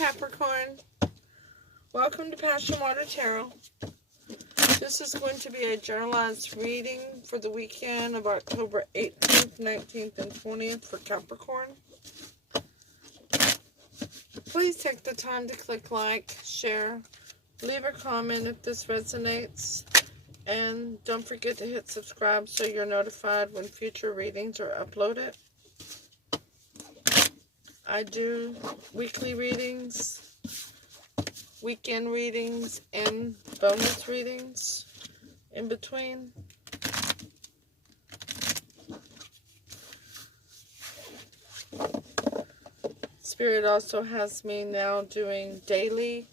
Capricorn. Welcome to Passion Water Tarot. This is going to be a generalized reading for the weekend of October 18th, 19th, and 20th for Capricorn. Please take the time to click like, share, leave a comment if this resonates, and don't forget to hit subscribe so you're notified when future readings are uploaded. I do weekly readings, weekend readings, and bonus readings in between. Spirit also has me now doing daily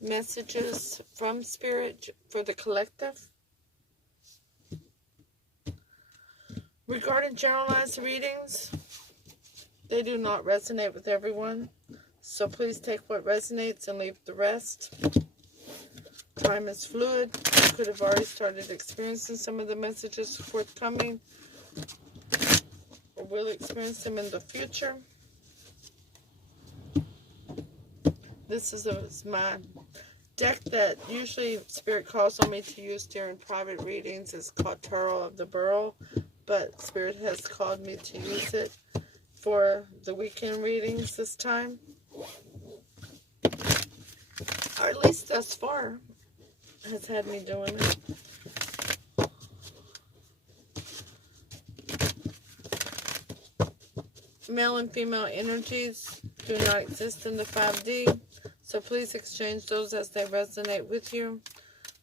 messages from Spirit for the collective. Regarding generalized readings, they do not resonate with everyone, so please take what resonates and leave the rest. Time is fluid. You could have already started experiencing some of the messages forthcoming, or will experience them in the future. This is my deck that usually Spirit calls on me to use during private readings. It's called Tarot of the Burrow, but Spirit has called me to use it for the weekend readings this time, or at least thus far has had me doing it. Male and female energies do not exist in the 5D, so please exchange those as they resonate with you.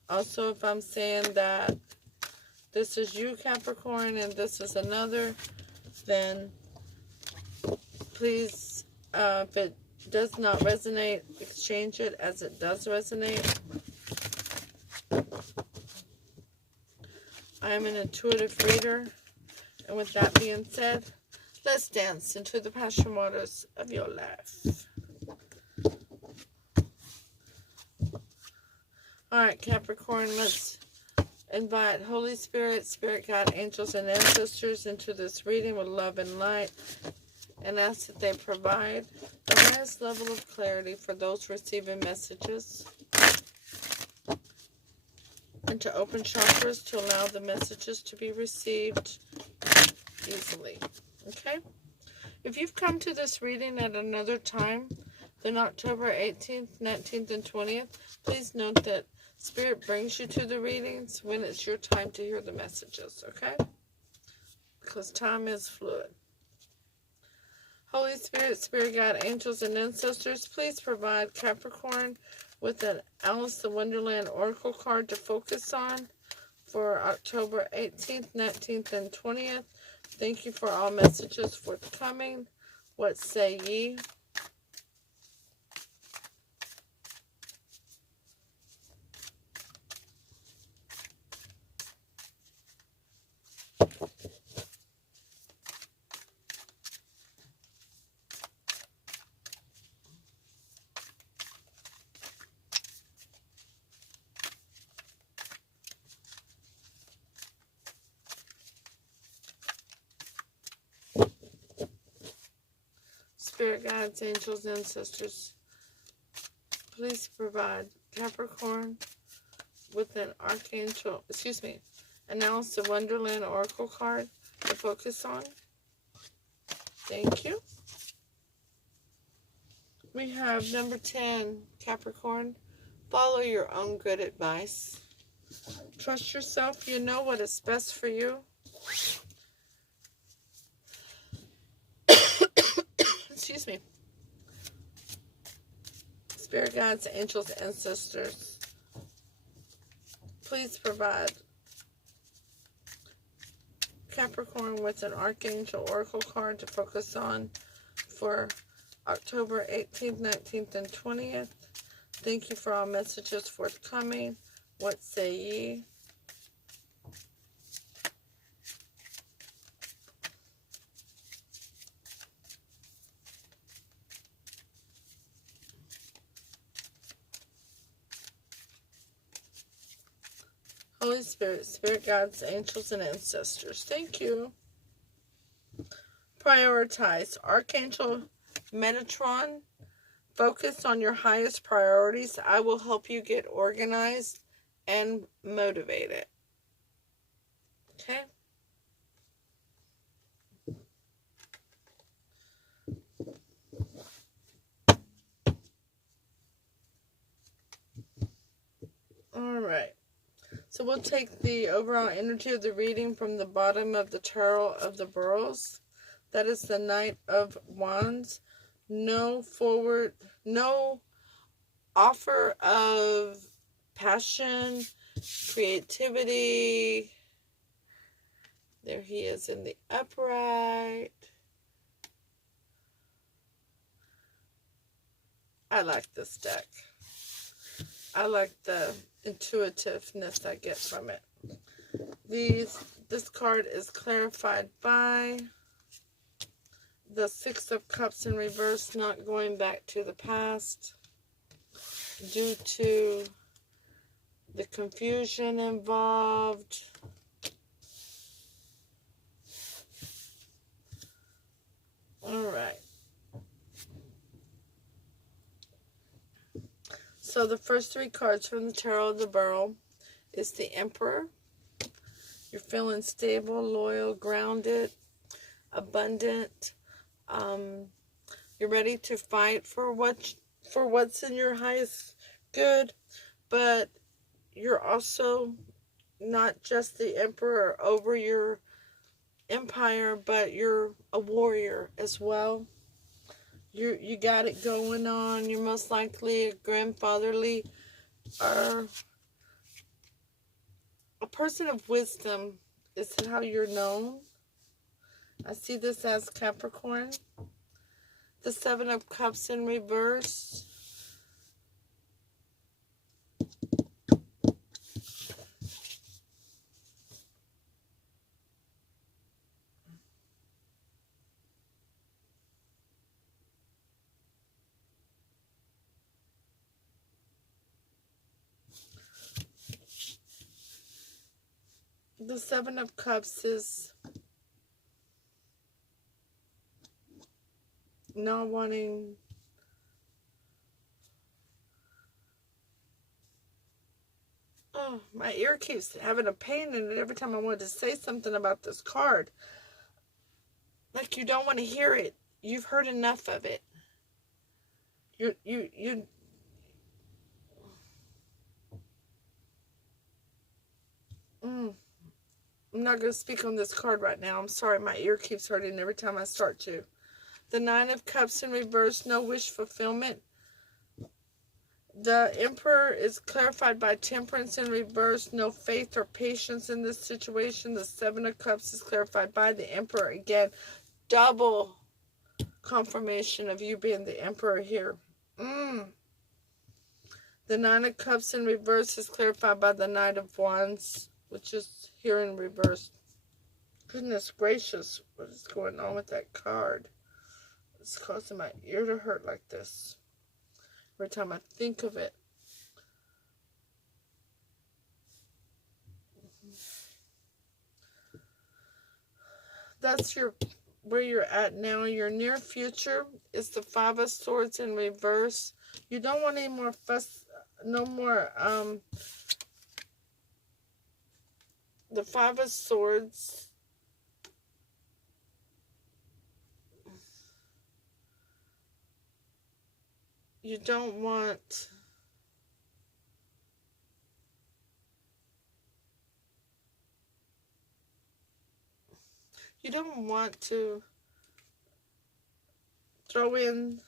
Also, if I'm saying that this is you, Capricorn, and this is another, then please, if it does not resonate, exchange it as it does resonate. I am an intuitive reader, and with that being said, let's dance into the passion waters of your life. Alright, Capricorn, let's invite Holy Spirit, Spirit Guide, angels, and ancestors into this reading with love and light, and ask that they provide the highest level of clarity for those receiving messages, and to open chakras to allow the messages to be received easily. Okay? If you've come to this reading at another time than October 18th, 19th, and 20th, please note that Spirit brings you to the readings when it's your time to hear the messages, okay? Because time is fluid. Holy Spirit, Spirit Guide, angels, and ancestors, please provide Capricorn with an Alice in Wonderland Oracle card to focus on for October 18th, 19th, and 20th. Thank you for all messages forthcoming. What say ye? Spirit guides, angels, ancestors, please provide Capricorn with an an Alice in Wonderland Oracle card to focus on. Thank you. We have number 10, Capricorn. Follow your own good advice. Trust yourself. You know what is best for you. Excuse me. Spirit guides, angels, ancestors, please provide Capricorn with an Archangel Oracle card to focus on for October 18th, 19th, and 20th. Thank you for all messages forthcoming. What say ye? Holy Spirit, Spirit Guides, angels, and ancestors, thank you. Prioritize Archangel Metatron Focus on your highest priorities. I will help you get organized and motivated. Okay? Alright. So we'll take the overall energy of the reading from the bottom of the Tarot of the Burrows. That is the Knight of Wands. No offer of passion, creativity. There he is in the upright. I like this deck. I like the intuitiveness I get from it. This card is clarified by the Six of Cups in reverse, not going back to the past due to the confusion involved. All right. So the first three cards from the Tarot of the Burrow is the Emperor. You're feeling stable, loyal, grounded, abundant. You're ready to fight for what's in your highest good, but you're also not just the emperor over your empire, but you're a warrior as well. You got it going on. You're most likely a grandfatherly or a person of wisdom is how you're known. I see this as Capricorn. The Seven of Cups in reverse. The Seven of Cups is not wanting my ear keeps having a pain in it every time I want to say something about this card. Like you don't want to hear it. You've heard enough of it. I'm not going to speak on this card right now. I'm sorry, my ear keeps hurting every time I start to. The Nine of Cups in reverse, no wish fulfillment. The Emperor is clarified by Temperance in reverse, no faith or patience in this situation. The Seven of Cups is clarified by the Emperor. Again, double confirmation of you being the Emperor here. The Nine of Cups in reverse is clarified by the Knight of Wands, which is here in reverse. Goodness gracious, what is going on with that card? It's causing my ear to hurt like this every time I think of it. That's where you're at now. Your near future is the Five of Swords in reverse. You don't want any more fuss, no more, the Five of Swords. You don't want to throw in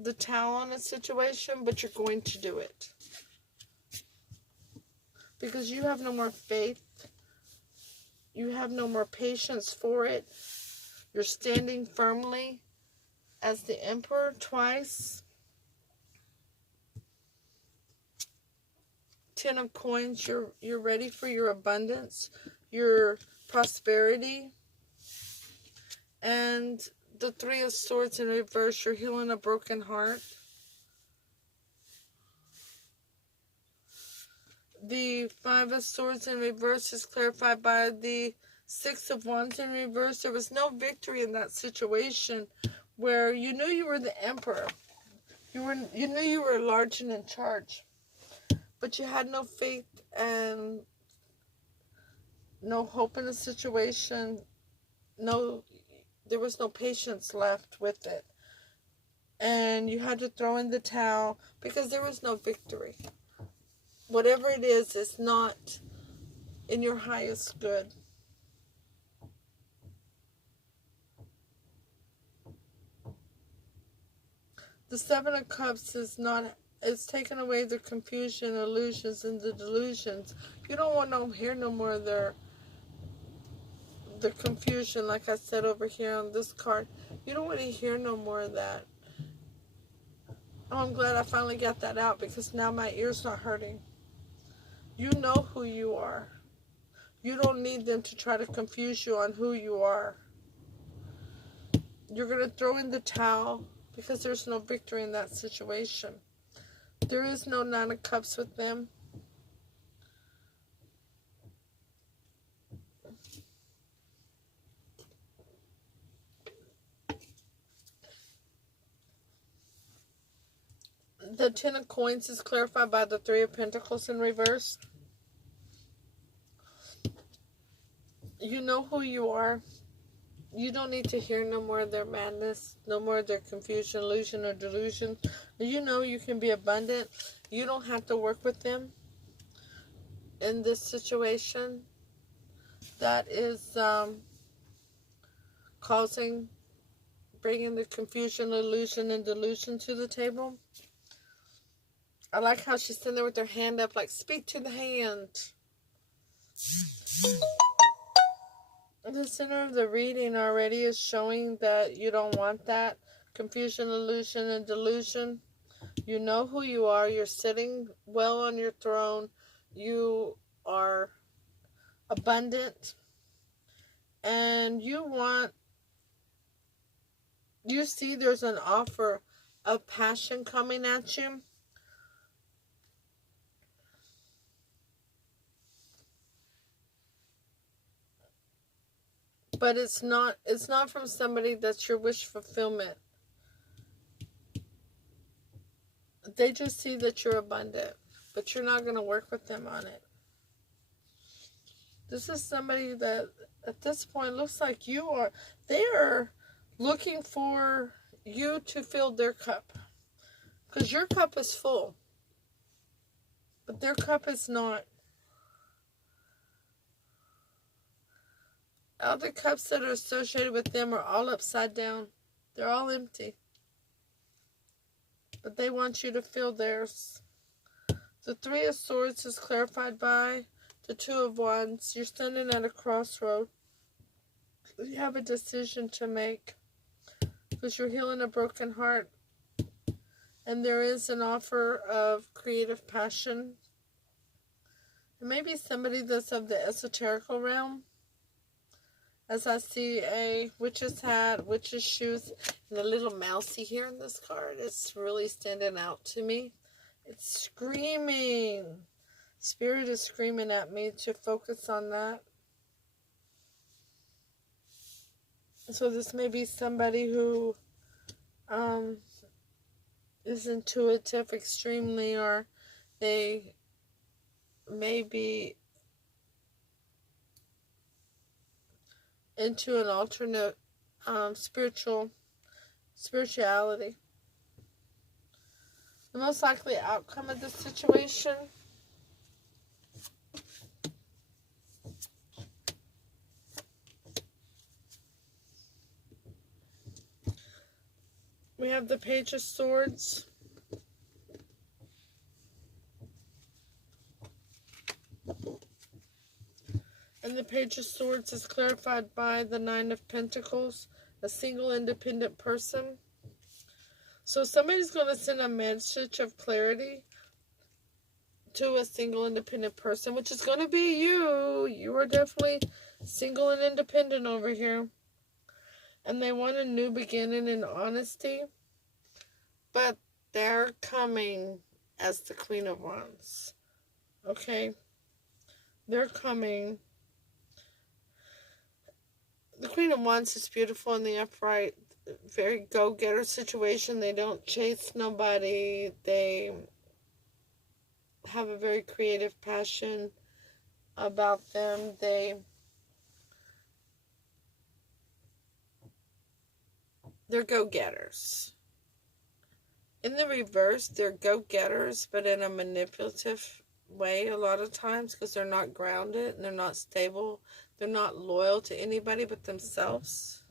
the towel on a situation, but you're going to do it. Because you have no more faith. You have no more patience for it. You're standing firmly as the Emperor twice. Ten of Coins, you're ready for your abundance, your prosperity. And the Three of Swords in reverse, you're healing a broken heart. The Five of Swords in reverse is clarified by the Six of Wands in reverse. There was no victory in that situation where you knew you were the emperor. You knew you were large and in charge, but you had no faith and no hope in the situation. There was no patience left with it. And you had to throw in the towel because there was no victory. Whatever it is not in your highest good. The Seven of Cups it's taken away the confusion, illusions, and the delusions. You don't want to hear no more of the confusion, like I said over here on this card. You don't want to hear no more of that. Oh, I'm glad I finally got that out because now my ear's not hurting. You know who you are. You don't need them to try to confuse you on who you are. You're going to throw in the towel because there's no victory in that situation. There is no Nine of Cups with them. The Ten of Coins is clarified by the Three of Pentacles in reverse. You know who you are. You don't need to hear no more of their madness, no more of their confusion, illusion, or delusion. You know you can be abundant. You don't have to work with them in this situation that is bringing the confusion, illusion, and delusion to the table. I like how she's sitting there with her hand up, like, speak to the hand. The center of the reading already is showing that you don't want that confusion, illusion, and delusion. You know who you are. You're sitting well on your throne. You are abundant. And you see there's an offer of passion coming at you. But it's not from somebody that's your wish fulfillment. They just see that you're abundant, but you're not going to work with them on it. This is somebody that at this point looks like they are looking for you to fill their cup. Because your cup is full, but their cup is not. All the cups that are associated with them are all upside down. They're all empty. But they want you to fill theirs. The Three of Swords is clarified by the Two of Wands. You're standing at a crossroad. You have a decision to make. Because you're healing a broken heart. And there is an offer of creative passion. And maybe somebody that's of the esoterical realm. As I see a witch's hat, witch's shoes, and a little mousey here in this card. It's really standing out to me. It's screaming. Spirit is screaming at me to focus on that. So this may be somebody who is intuitive extremely, or they may be into an alternate spirituality. The most likely outcome of this situation we have the Page of Swords. And the Page of Swords is clarified by the Nine of Pentacles, a single independent person. So somebody's going to send a message of clarity to a single independent person, which is going to be you. You are definitely single and independent over here. And they want a new beginning in honesty. But they're coming as the Queen of Wands. Okay? They're coming. The Queen of Wands is beautiful in the upright. very go-getter situation. They don't chase nobody. They have a very creative passion about them. They're go-getters. In the reverse, they're go-getters, but in a manipulative way a lot of times, because they're not grounded and they're not stable. They're not loyal to anybody but themselves.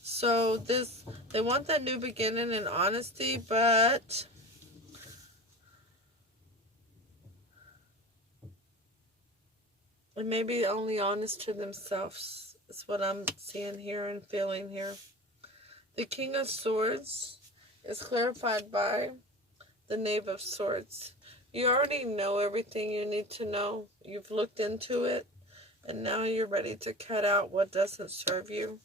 So they want that new beginning and honesty, but it may be only honest to themselves. Is what I'm seeing here and feeling here. The King of Swords is clarified by the Knave of Swords. You already know everything you need to know. You've looked into it, and now you're ready to cut out what doesn't serve you.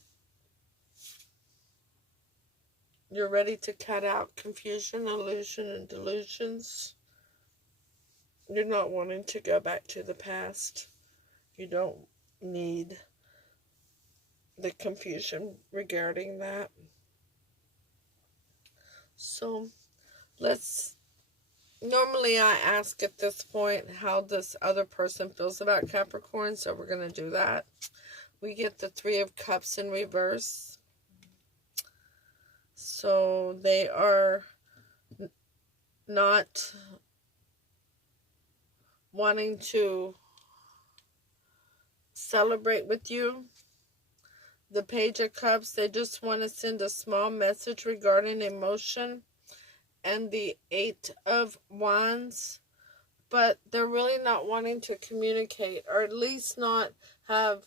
You're ready to cut out confusion, illusion, and delusions. You're not wanting to go back to the past. You don't need the confusion regarding that. So normally I ask at this point how this other person feels about Capricorn, so we're going to do that. We get the Three of Cups in reverse. So they are not wanting to celebrate with you. The Page of Cups, they just want to send a small message regarding emotion. And the Eight of Wands, but they're really not wanting to communicate, or at least not have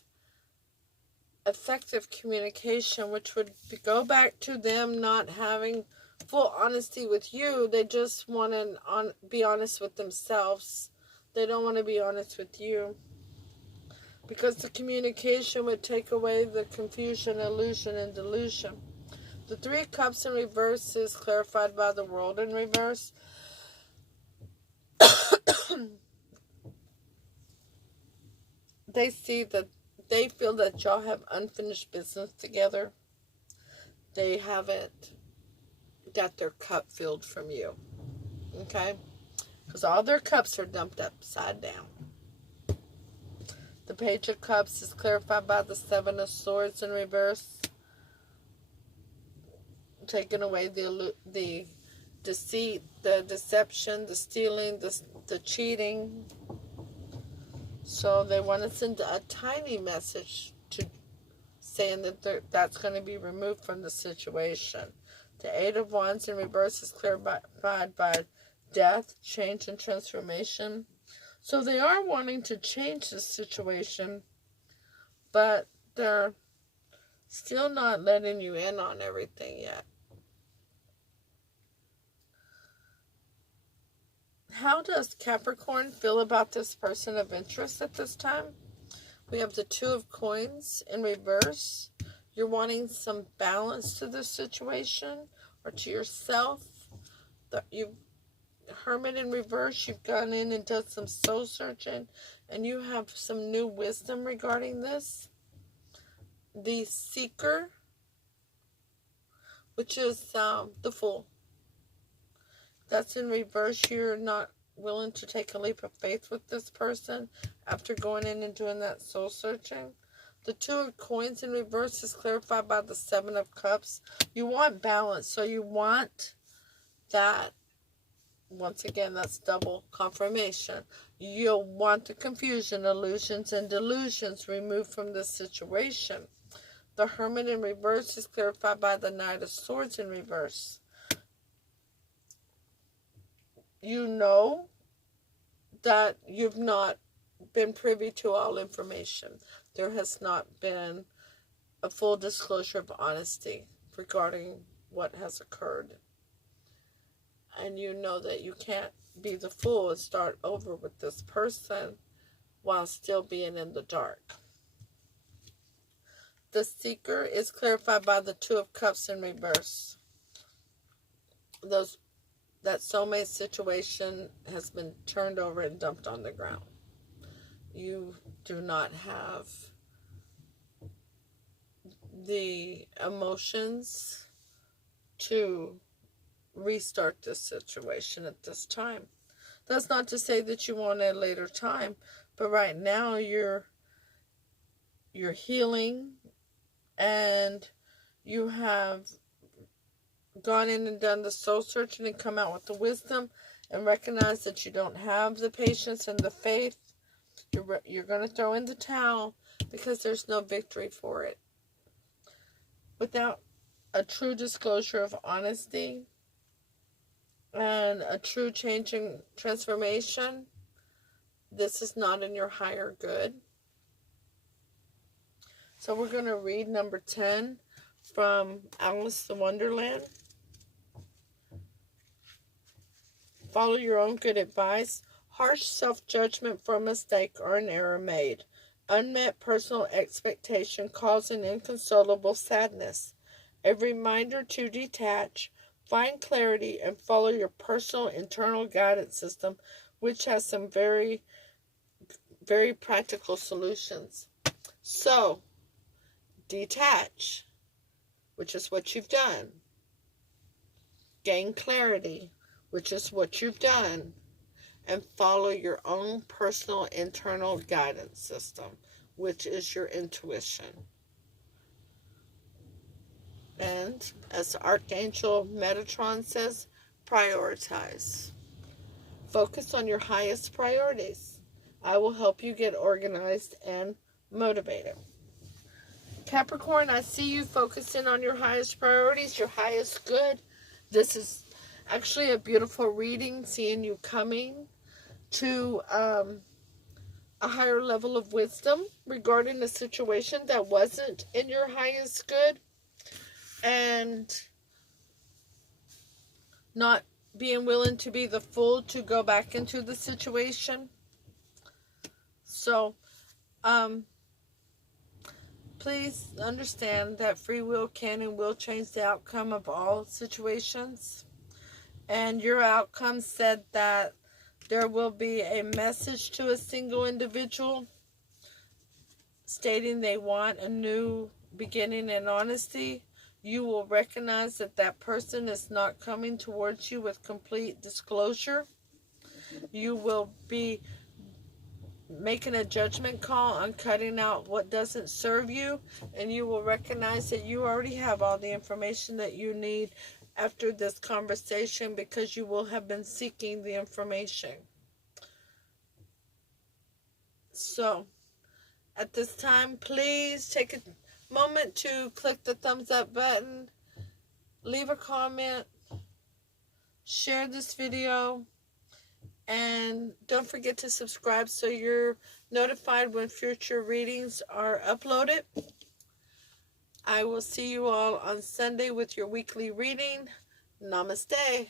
effective communication, which would go back to them not having full honesty with you. They just want to be honest with themselves. They don't want to be honest with you, because the communication would take away the confusion, illusion, and delusion. The Three of Cups in reverse is clarified by the World in reverse. They feel that y'all have unfinished business together. They haven't got their cup filled from you. Okay? Because all their cups are dumped upside down. The Page of Cups is clarified by the Seven of Swords in reverse. Taking away the deceit, the deception, the stealing, the cheating. So they want to send a tiny message to saying that that's going to be removed from the situation. The Eight of Wands in reverse is clarified by death, change, and transformation. So they are wanting to change the situation, but they're still not letting you in on everything yet. How does Capricorn feel about this person of interest at this time? We have the Two of Coins in reverse. You're wanting some balance to this situation or to yourself. Hermit in reverse, you've gone in and done some soul searching, and you have some new wisdom regarding this. The Seeker, which is the Fool. That's in reverse. You're not willing to take a leap of faith with this person after going in and doing that soul searching. The Two of Coins in reverse is clarified by the Seven of Cups. You want balance, so you want that. Once again, that's double confirmation. You'll want the confusion, illusions, and delusions removed from this situation. The Hermit in reverse is clarified by the Knight of Swords in reverse. You know that you've not been privy to all information. There has not been a full disclosure of honesty regarding what has occurred. And you know that you can't be the fool and start over with this person while still being in the dark. The Seeker is clarified by the Two of Cups in reverse. That soulmate situation has been turned over and dumped on the ground. You do not have the emotions to restart this situation at this time. That's not to say that you won't at a later time, but right now you're healing, and you have gone in and done the soul searching and come out with the wisdom and recognize that you don't have the patience and the faith. You're going to throw in the towel because there's no victory for it. Without a true disclosure of honesty and a true change and transformation, this is not in your higher good. So we're going to read number 10 from Alice in Wonderland. Follow your own good advice. Harsh self-judgment for a mistake or an error made. Unmet personal expectation causing inconsolable sadness. A reminder to detach, find clarity, and follow your personal internal guidance system, which has some very, very practical solutions. So, detach, which is what you've done. Gain clarity, which is what you've done. And follow your own personal internal guidance system, which is your intuition. And as Archangel Metatron says, prioritize. Focus on your highest priorities. I will help you get organized and motivated. Capricorn, I see you focusing on your highest priorities, your highest good. This is actually a beautiful reading, seeing you coming to a higher level of wisdom regarding a situation that wasn't in your highest good, and not being willing to be the fool to go back into the situation. So, please understand that free will can and will change the outcome of all situations. And your outcome said that there will be a message to a single individual stating they want a new beginning and honesty. You will recognize that that person is not coming towards you with complete disclosure. You will be making a judgment call on cutting out what doesn't serve you, and you will recognize that you already have all the information that you need after this conversation, because you will have been seeking the information. So, at this time, please take a moment to click the thumbs up button, leave a comment, share this video, and don't forget to subscribe so you're notified when future readings are uploaded. I will see you all on Sunday with your weekly reading. Namaste.